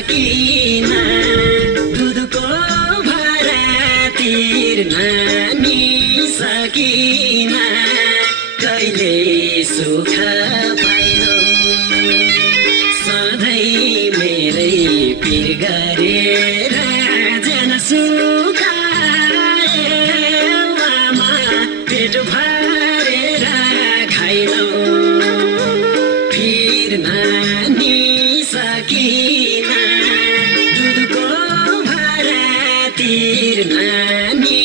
सकिन दुधको भारा तिर्न नि सकिन कहिले सुख पाइनौ सधैँ मेरै पिर गरेर जन सुखायौ आमा पेट भरेर खाइनौ फिर्न नि सकिन दुधको भारा तिर्न नि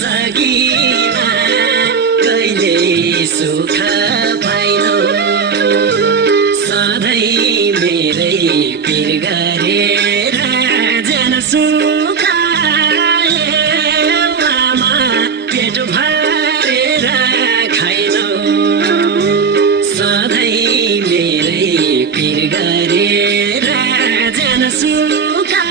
सकिन कहिले सुख पाइनौ सधैँ मेरै पिर गरेर जन सुखायौ आमा पेट भरेर खाइनौ सधैँ मेरै पिर गरेर जन सुखायौ